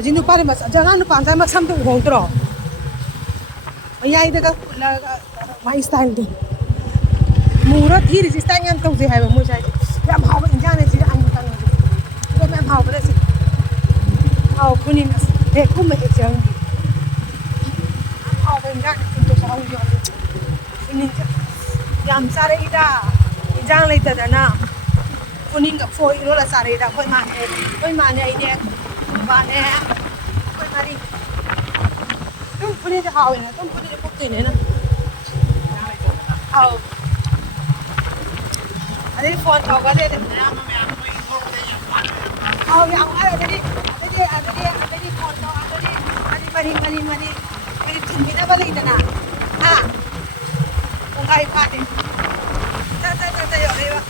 Aji nu pare mas jangan nu panjang mas sam tu hong tro. Ayah itu kan mai style tu. Murah thiri sih style yang tu sih hai bamu saya. Ya mau injang ni sih anu kan. Itu memang mau pada sih. Mau kuning deh kum jang. Mau injang itu mau jang. Kuning yang sare ida. Injang lagi tu dah na. Kuningกับโฟอีโรละสารีดาค่อยมาเนี่ยไอเนี่ยมาเนี่ยค่อยมาดิต้องพูดจะเอาเนี่ยต้องพูดจะพกตัวเนี่ยนะเอาอันนี้โฟนเขาก็ได้เอาอย่างอะไรนี่อันนี้โฟนเขาอันนี้มาดิถึงที่นั่นก็เลยนะคงใครพลาดดิจะอยู่เลยวะ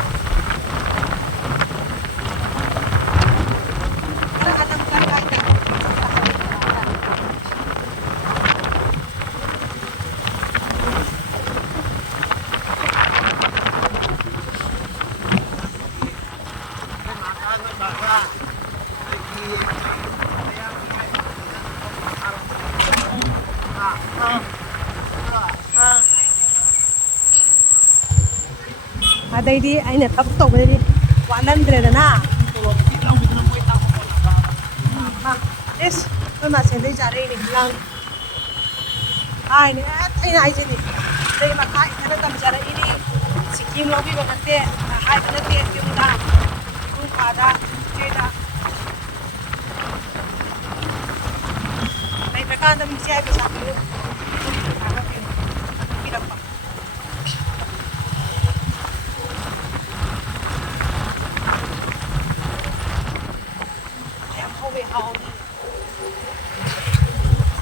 Adai ai na tap to bari walan dre na ha yes tôi mà xem đây trả đây này lang ai này ai chứ đi đây mà khai cái tầm trả đây đi Sikkim lo bi bakate hai bakate cái da cũng cả da chơi da nàyประการtâm chơi cái sao cái cái đâu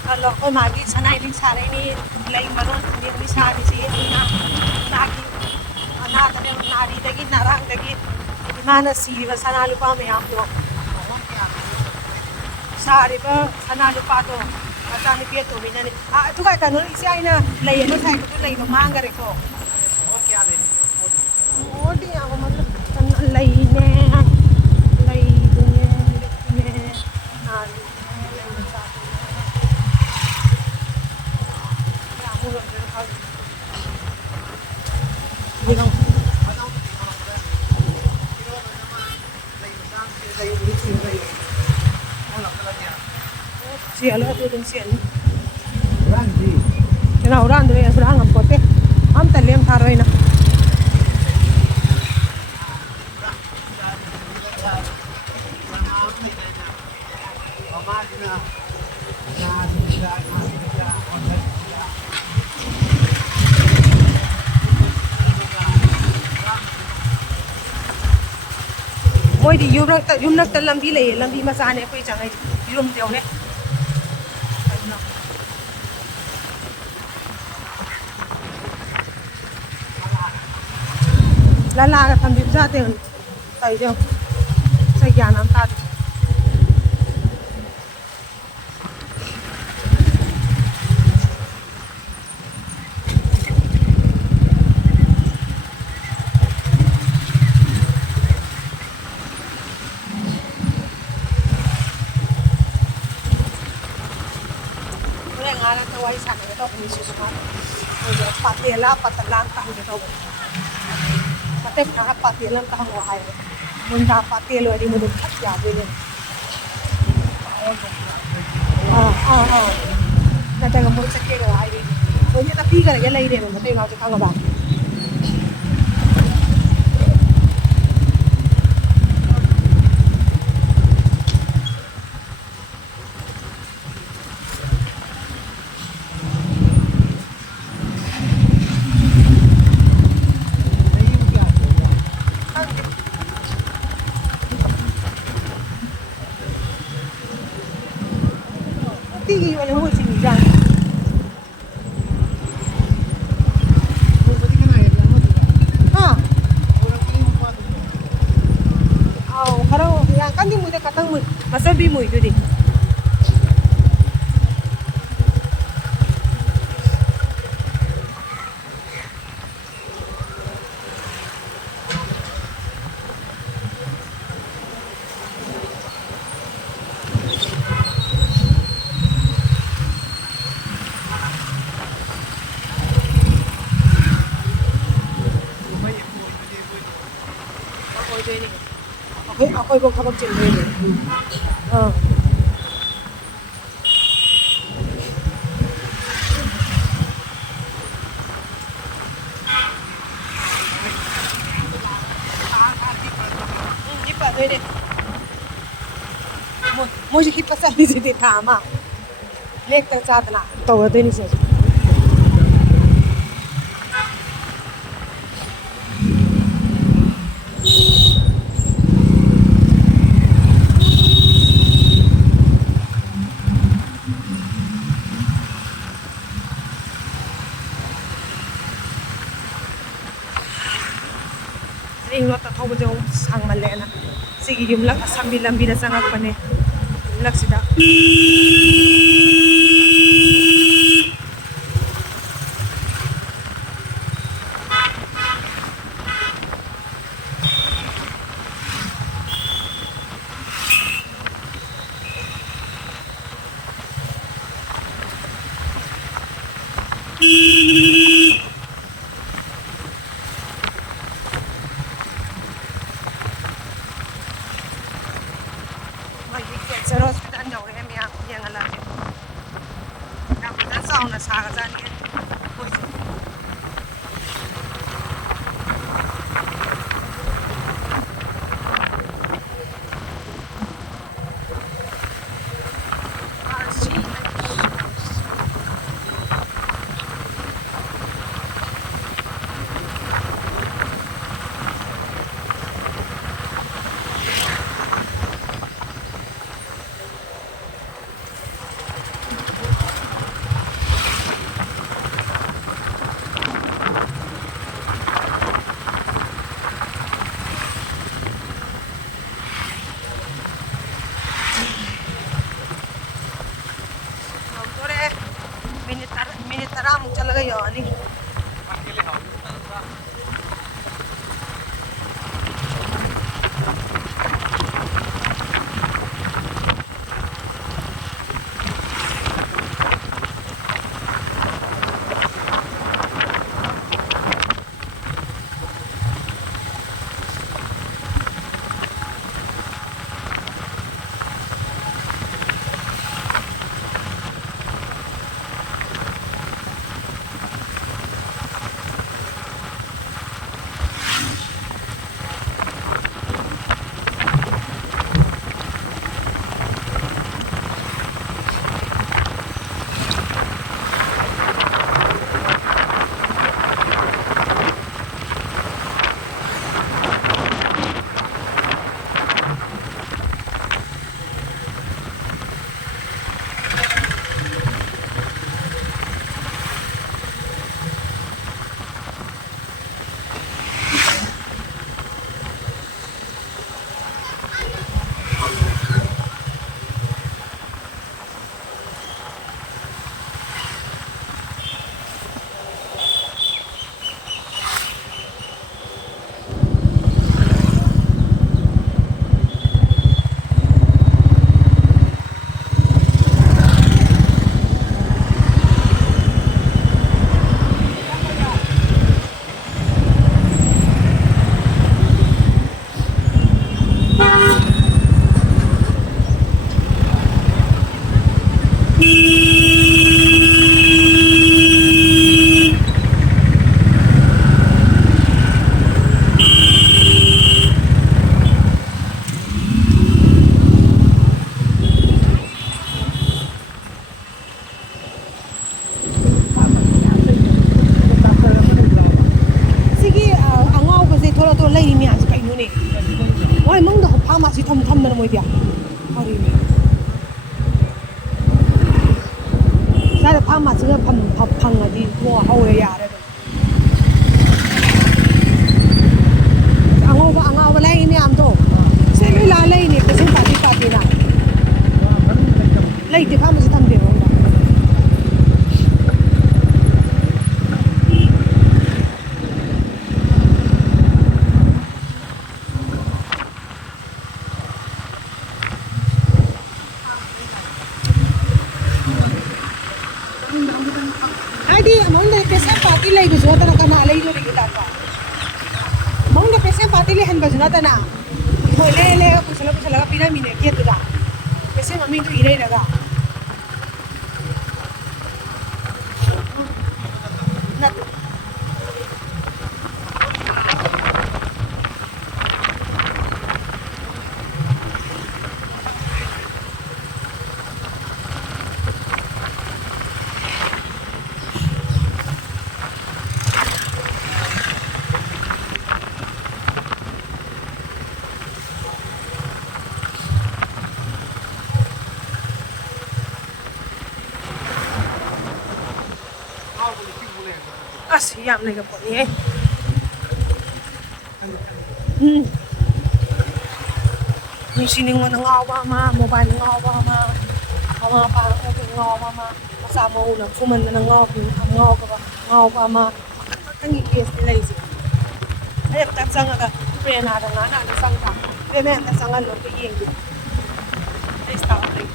kalau kau magi sana ini sare ini lain baru dia bisa di sini nagi anak ada nari lagi narang lagi di mana sih sana lupa meyam tu sare tu sana lupa tu macam ni dia tu bina ni tu kan kan isi aina lain tu saya tu lain mang kare ko oh dia apa maksud kan lain ni Sial lah tu dan sial. Randi. Kenapa orang tu yang sudah ngam kote? Am terliam tharoy na. Moi di yum nak telam bi le lam bi masane koi changai yum teo ne la ka tham bi za te tai jo sai gyan am ta Wai sana itu aku misi semua. Udah patela patalang tahu gitu. Patek nak patelam tahu wahai. Munda patelo di mulut kat ya dulu. Nanti kamu cek ke wahai. Punya tapi kalau dia lagi deh, nanti kau cek kau bang. Tinggi wala mo sini dyan. Ha? Oh, karang yang kan di muda katang mo. Masabi mo ito di. ꯆꯤꯟꯗꯣꯏꯅꯦ ꯑꯩꯈꯣꯏꯐꯧ ꯊꯕꯛ ꯆꯤꯟꯗꯣꯏꯅꯦ ꯑꯥ ꯍꯤꯞꯄꯗꯣꯏꯅꯦ ꯃꯣꯏꯁꯨ ꯍꯤꯞꯄ ꯆꯠꯂꯤꯁꯤꯗꯤ ꯊꯥ ꯑꯃ ꯂꯦꯛꯇꯅ ꯆꯥꯗꯅ ꯇꯧꯔꯗꯣꯏꯅꯤ ꯁꯤꯁꯨ ꯔꯤꯡꯔꯣꯗꯇ ꯊꯧꯕꯁꯦ ꯁꯥꯡꯃꯜꯂꯦꯅ ꯁꯤꯒꯤ ꯌꯨꯝꯂꯛ ꯑꯁꯝꯕꯤ ꯂꯝꯕꯤꯗ ꯆꯪꯉꯛꯄꯅꯦ ꯌꯨꯝꯂꯛꯁꯤꯗ cancer hospital ꯌꯧꯔꯛꯑꯦ ꯃꯌꯥꯝ ꯌꯦꯡꯍꯜꯂꯛꯑꯒꯦ ꯌꯥꯝ ꯐꯖꯅ ꯆꯥꯎꯅ ꯁꯥꯒꯖꯥꯠꯅꯤ ꯃꯣꯏꯁꯦ minit taramu talaga yun. ꯊꯝꯗꯅ ꯃꯣꯏꯗꯤ ꯐꯔꯤꯅꯦ ꯁ꯭ꯋꯥꯏꯗ ꯐꯥꯔꯃꯥꯁꯤꯒ ꯐꯪꯉꯗꯤ ꯍꯧꯔꯦ ꯌꯥꯔꯦ ꯑꯗꯨꯝ ꯑꯉꯥꯎꯕ ꯂꯩ ꯃꯌꯥꯝꯗꯣ ꯁꯤ ꯂꯣꯏ ꯂꯥꯛꯑ ꯂꯩꯅꯦ ꯄꯦꯁꯦꯟ ꯄꯥꯔꯇꯤꯅ ꯂꯩꯇꯦ ꯐꯥꯔꯃꯥꯁꯤ ꯊꯝꯗꯦꯕ ꯍꯥꯏꯗꯤ ꯃꯉꯣꯟꯗ ꯄꯦꯁꯦꯟ ꯄꯥꯔꯇꯤ ꯂꯩꯕꯁꯨ ꯅꯠꯇꯅ ꯀꯅꯥ ꯂꯩꯗꯣꯔꯤꯒꯦ ꯇꯥꯛꯄ ꯃꯉꯣꯟꯗ ꯄꯦꯁꯦꯟ ꯄꯥꯔꯇꯤ ꯂꯩꯍꯟꯕꯁꯨ ꯅꯠꯇꯅ ꯃꯣꯏ ꯂꯩꯔꯒ ꯄꯨꯁꯜꯂꯒ ꯄꯤꯔꯝꯃꯤꯅꯦ ꯒꯦꯠꯇꯨꯗ ꯄꯦꯁꯦꯟ ꯃꯃꯤꯡꯗꯨ ꯏꯔꯩꯔꯒ ꯅꯠꯇꯦ ꯑꯁ ꯌꯥꯝ ꯂꯩꯒ ꯄꯣꯠꯅꯤꯍꯦ ꯅꯨꯡꯁꯤ ꯅꯤꯉꯣꯟꯗ ꯉꯥꯎꯕ ꯑꯃ ꯃꯣꯕꯥꯏꯜꯗ ꯉꯥꯎꯕ ꯑꯃ ꯃꯃꯥ ꯃꯄꯥꯅ ꯉꯥꯎꯕ ꯑꯃ ꯃꯆꯥ ꯃꯎꯅ ꯐꯨꯃꯟꯗꯅ ꯉꯥꯎꯕ ꯑꯃ ꯃꯈꯜ ꯃꯈꯜꯒꯤ ꯀꯦꯁꯅꯤ ꯂꯩꯔꯤꯁꯦ ꯑꯩ ꯑꯝꯇꯪ ꯆꯪꯉꯒ ꯄ꯭ꯔꯦꯅꯥꯗ ꯉꯥꯅꯗ ꯆꯪꯕ ꯄ꯭ꯔꯦꯅꯥ ꯑꯝꯇ ꯆꯪꯍꯜꯂꯣ ꯑꯝꯇ ꯌꯦꯡꯒꯦ ꯑꯩ ꯏꯁꯇꯥꯐ ꯂꯩ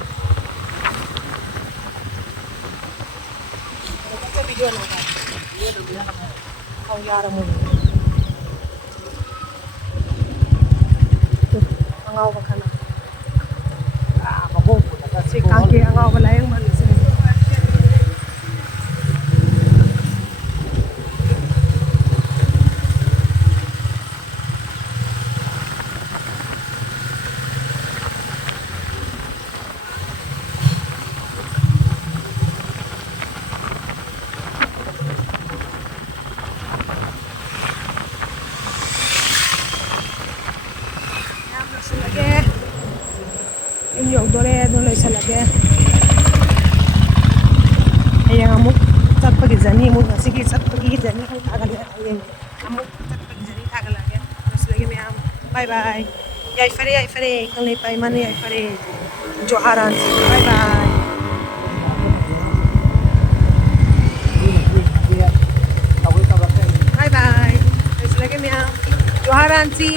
ꯚꯤꯗꯤꯑꯣ ꯅꯝꯕ ꯑꯧ ꯌꯥꯔꯝꯃꯣꯏ ꯑꯉꯥꯎꯕ ꯈꯔꯅ ꯁꯤ ꯀꯥꯡꯀꯦ ꯑꯉꯥꯎꯕ ꯂꯥꯏꯌꯦꯡꯕ ꯁꯤꯅꯤ ꯌꯥꯝ ꯂꯣꯏꯁꯤꯜꯂꯒꯦ ꯌꯨꯝ ꯌꯧꯗꯣꯔꯦ ꯑꯗꯨ ꯂꯣꯏꯁꯤꯜꯂꯒꯦ ꯍꯌꯦꯡ ꯑꯃꯨꯛ ꯆꯠꯄꯒꯤ ꯖꯔꯅꯤ ꯑꯃꯨꯛ ꯉꯁꯤꯒꯤ ꯆꯠꯄꯒꯤ ꯖꯔꯅꯤ ꯑꯃꯨꯛ ꯊꯥꯒꯠꯂꯦ ꯍꯌꯦꯡ ꯑꯃꯨꯛ ꯆꯠꯄꯒꯤ ꯖꯔꯅꯤ ꯊꯥꯒꯠꯂꯛꯑꯒꯦ ꯂꯣꯏꯁꯤꯜꯂꯒꯦ ꯃꯌꯥꯝ ꯕꯥꯏ ꯕꯥꯏ ꯌꯥꯏꯐꯔꯦ ꯌꯥꯏꯐꯔꯦ ꯀꯪꯂꯩꯄꯥꯛ ꯏꯃꯥꯅ ꯌꯥꯏꯐꯔꯦ ꯖꯣꯍꯥꯔ ꯑꯟꯁꯤ ꯕꯥꯏ ꯕꯥꯏ ꯕꯥꯏ ꯕꯥꯏ ꯂꯣꯏꯁꯤꯜꯂꯒꯦ ꯃꯌꯥꯝ ꯖꯣꯍꯥꯔ ꯑꯟꯁꯤ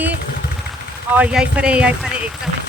ꯌꯥꯏꯐꯔꯦ ꯌꯥꯏꯐꯔꯦ ꯀꯪꯂꯩꯄꯥꯛ